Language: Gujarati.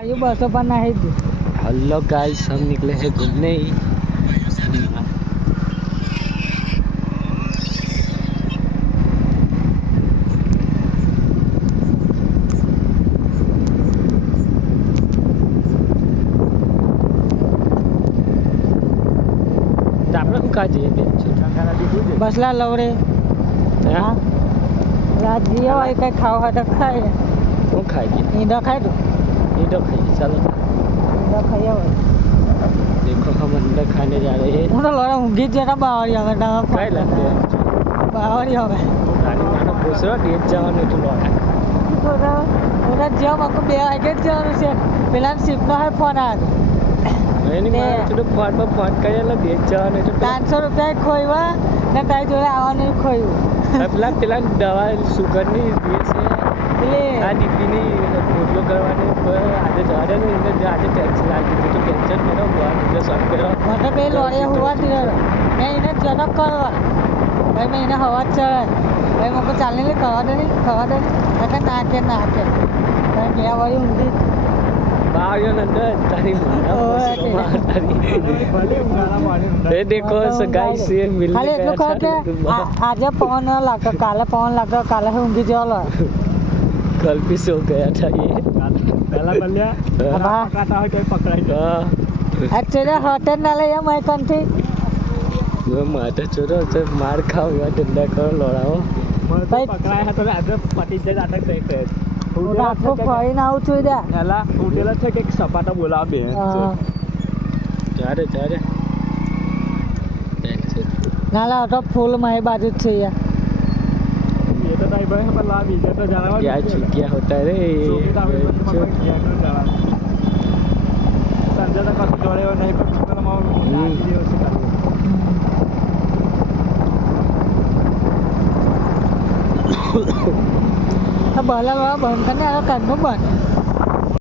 आयु 200 पर नहीं दी। हेलो गाइस, हम निकले हैं घूमने। આપણે શું કાજે બસલા લવરે હા રાજ્ય હોય કઈ ખાવા હોય તો ખાય શું ખાઈએ? ઈંડા ખાય તો ईंटो खाइए, चलो। ઈંડા ખાઈ હોય देखो हम अंडा खाने जा रहे हैं। હું તો લોડા ઊંઘી જ જતા બાવળી આવે काय लगते हैं? બાવળી આવે गाड़ी मानो दूसरा डेट जवान तो लोड़ा ઓલા જ્યાં મકો 2 વાગે જ જવાનું છે પેલા શિપનો હોય ફોન આવ્યો એની મારે થોડું ફોન પર ફોન કરેલા ડેટ જવાન એટલે 500 રૂપિયા ખોઈવા ને તારી જોડે આવવાનું ખોયું પેલા દવા સુગરની દે છે એટલે આ ડીપીની ફોટો કરવાની આજે જવા દે ને એને આજે ટેન્શન લાગી તો ટેન્શન મેળો બહાર એટલે સॉल्व કર્યો મને બે લોડિયા હોવા દીધો મેં એને જનક કરવા ભાઈ મેં એને હવા જ ચડાય ભાઈ મને ચાલને લે ખવા દે એટલે નાકે ભાઈ બે વાળી ઊંઘી બાયો નંદર તારી ये देखो गाइस ये मिल खाली એટલું કહો કે આજે પવન લાગતો કાલે પવન લાગતો કાલે ઊંઘી જવાનો कल भी सो गया था ये पहला बल्ला पकड़ता है कोई पकड़ाई एक्चुअली होटल ना ले मैं कंठी मैं माता चोरो से मार खाओ या डंडा करो लड़ाओ भाई पकड़ाया है तो आज पटी से अटक गए આખું ફરીને આવું છું ત્યાં એલા ઉઠેલા છે કે સપાટા બોલાવે ચારે ના લા તો ફૂલ મારી બાજુ જ છે યાર ये तो नहीं भाई पर ला बीजे तो जाना क्या चुकिया होता है रे संजय तक कभी जोड़े हो नहीं पर मतलब બહલા બંધ કરીને આવ્યો કાઢનું બંધ